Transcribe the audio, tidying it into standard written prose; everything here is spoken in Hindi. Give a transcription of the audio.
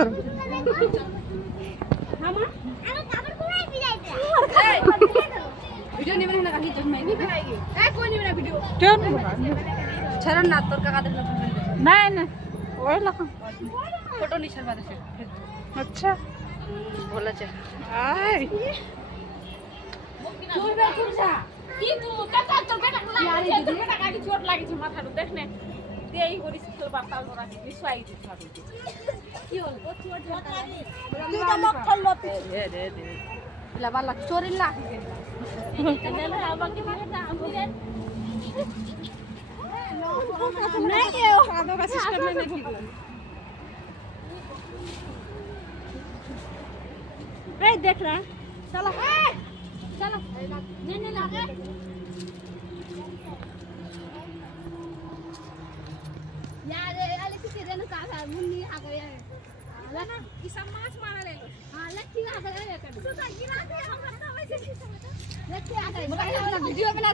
তোর ভিডিও নেবেন না কাকি তুমি নিবে না কি কই নেবে না ভিডিও কেন ছাড়ন না তোর কাকা দেখলে না না ওই লখন ফটো নিছার বাদে আচ্ছা বলেছে আই তুই বে কুরসা কি তু কাকা তোর বেটা লাগিছে তোর বেটা কাকি চোট লাগিছে মাথাটা দেখ না দেই করিস তোর বাপা ওরা কিছু আই দিছ কি হল ও চোট লাগি তুই তো মক করলো দে দে দে লাবা লাগ চোরিন লাগিছে কেন আমাকে মারে না আমুলে नहीं है आदो का सिस्टम में नहीं ठीक ए देख रहा चलो चलो नहीं लगा यार आले किती रे ना का मुन्नी आ गया आला ना ई समाज मारा ले हां लक्की आ गया कर तू का गिरा दे हम ना वैसे लक्की आ गया वीडियो बना